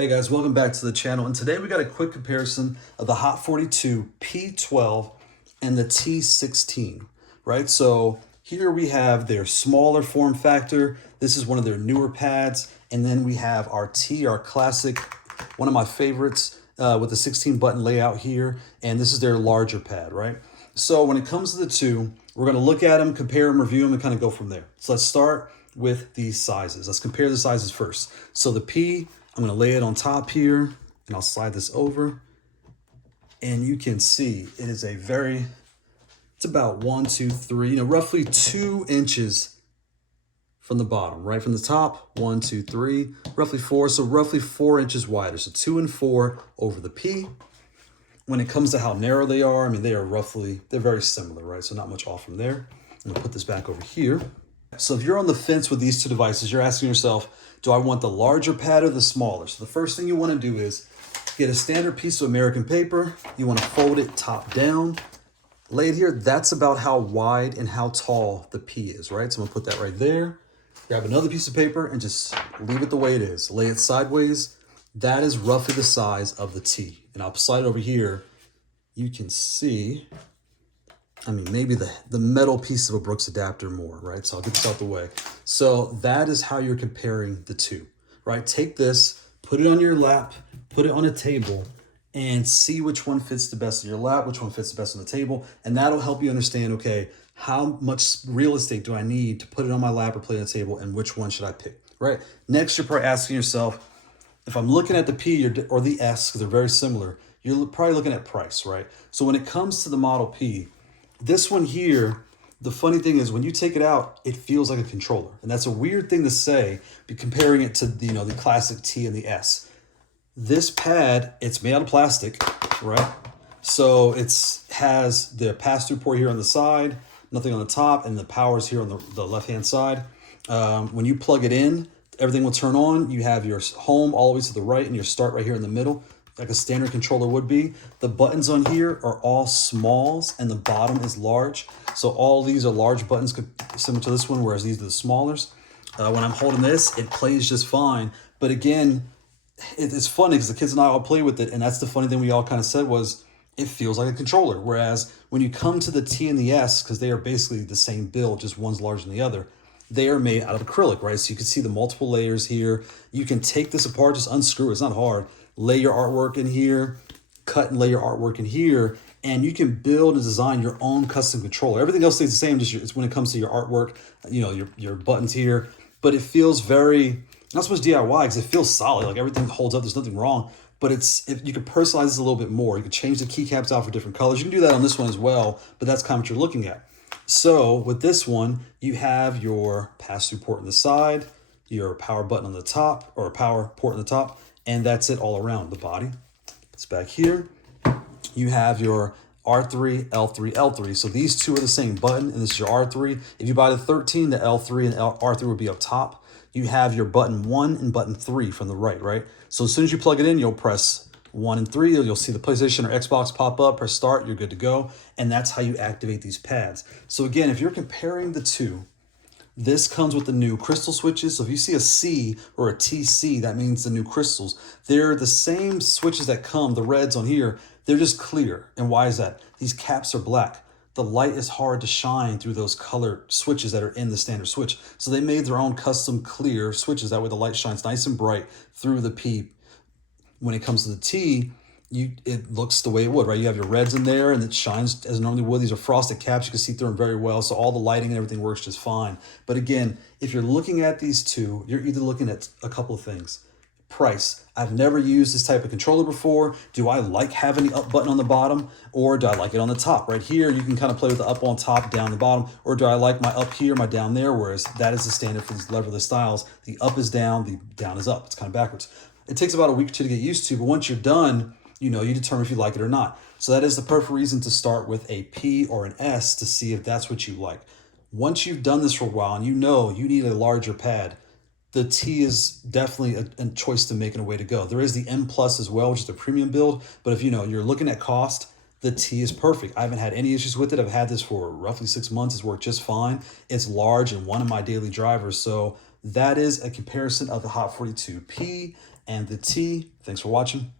Hey guys, welcome back to the channel. And today we got a quick comparison of the Haute42 P12 and the T16, right? So here we have their smaller form factor. This is one of their newer pads. And then we have our T, our classic, one of my favorites with the 16 button layout here. And this is their larger pad, right? So when it comes to the two, we're gonna look at them, compare them, review them, and kind of go from there. So let's start with these sizes. Let's compare the sizes first. So the P, I'm gonna lay it on top here and I'll slide this over. And you can see it is it's about 1, 2, 3, roughly 2 inches from the bottom, right from the top, 1, 2, 3, roughly 4. So roughly 4 inches wider. So 2 and 4 over the P. When it comes to how narrow they are, I mean, they're very similar, right? So not much off from there. I'm gonna put this back over here. So if you're on the fence with these two devices, you're asking yourself, do I want the larger pad or the smaller? So the first thing you want to do is get a standard piece of American paper. You want to fold it top down, lay it here. That's about how wide and how tall the P is, right? So I'm gonna put that right there. Grab another piece of paper and just leave it the way it is. Lay it sideways. That is roughly the size of the T. And I'll slide it over here. You can see, I mean, maybe the metal piece of a Brooks adapter more, right? So I'll get this out the way. So that is how you're comparing the two, right? Take this, put it on your lap, put it on a table, and see which one fits the best in your lap, which one fits the best on the table. And that'll help you understand, okay, how much real estate do I need to put it on my lap or play on the table, and which one should I pick, right? Next, you're probably asking yourself, if I'm looking at the P or the S, because they're very similar, you're probably looking at price, right? So when it comes to the Model P, this one here, the funny thing is when you take it out, it feels like a controller. And that's a weird thing to say, but comparing it to the classic T and the S. This pad, it's made out of plastic, right? So it has the pass-through port here on the side, nothing on the top, and the power's here on the left-hand side. When you plug it in, everything will turn on. You have your home all the way to the right and your start right here in the middle, like a standard controller would be. The buttons on here are all smalls and the bottom is large. So all these are large buttons similar to this one, whereas these are the smallers. When I'm holding this, it plays just fine. But again, it's funny because the kids and I all play with it. And that's the funny thing we all kind of said was it feels like a controller. Whereas when you come to the T and the S, because they are basically the same build, just one's larger than the other, they are made out of acrylic, right? So you can see the multiple layers here. You can take this apart, just unscrew it. It's not hard. Lay your artwork in here, cut and lay your artwork in here, and you can build and design your own custom controller. Everything else stays the same, it's when it comes to your artwork, your buttons here, but it feels very, not so much DIY because it feels solid, like everything holds up, there's nothing wrong, but if you could personalize this a little bit more. You could change the keycaps out for different colors. You can do that on this one as well, but that's kind of what you're looking at. So with this one, you have your pass-through port on the side, your power button on the top, or a power port on the top, and that's it all around the body. It's back here. You have your R3, L3, L3. So these two are the same button, and this is your R3. If you buy the 13, the L3 and R3 will be up top. You have your button 1 and button 3 from the right? So as soon as you plug it in, you'll press 1 and 3. You'll see the PlayStation or Xbox pop up, press start, you're good to go. And that's how you activate these pads. So again, if you're comparing the two, this comes with the new crystal switches. So if you see a C or a TC, that means the new crystals. They're the same switches that come, the reds on here, they're just clear. And why is that? These caps are black. The light is hard to shine through those color switches that are in the standard switch. So they made their own custom clear switches. That way the light shines nice and bright through the P. When it comes to the T, it looks the way it would, right? You have your reds in there and it shines as it normally would. These are frosted caps. You can see through them very well. So all the lighting and everything works just fine. But again, if you're looking at these two, you're either looking at a couple of things. Price. I've never used this type of controller before. Do I like having the up button on the bottom, or do I like it on the top? Right here, you can kind of play with the up on top, down the bottom, or do I like my up here, my down there, whereas that is the standard for these leverless styles. The up is down, the down is up. It's kind of backwards. It takes about a week or two to get used to, but once you're done, you determine if you like it or not. So that is the perfect reason to start with a P or an S to see if that's what you like. Once you've done this for a while and you need a larger pad, the T is definitely a choice to make and a way to go. There is the M Plus as well, which is the premium build. But if you're looking at cost, the T is perfect. I haven't had any issues with it. I've had this for roughly 6 months. It's worked just fine. It's large and one of my daily drivers. So that is a comparison of the Haute42 P and the T. Thanks for watching.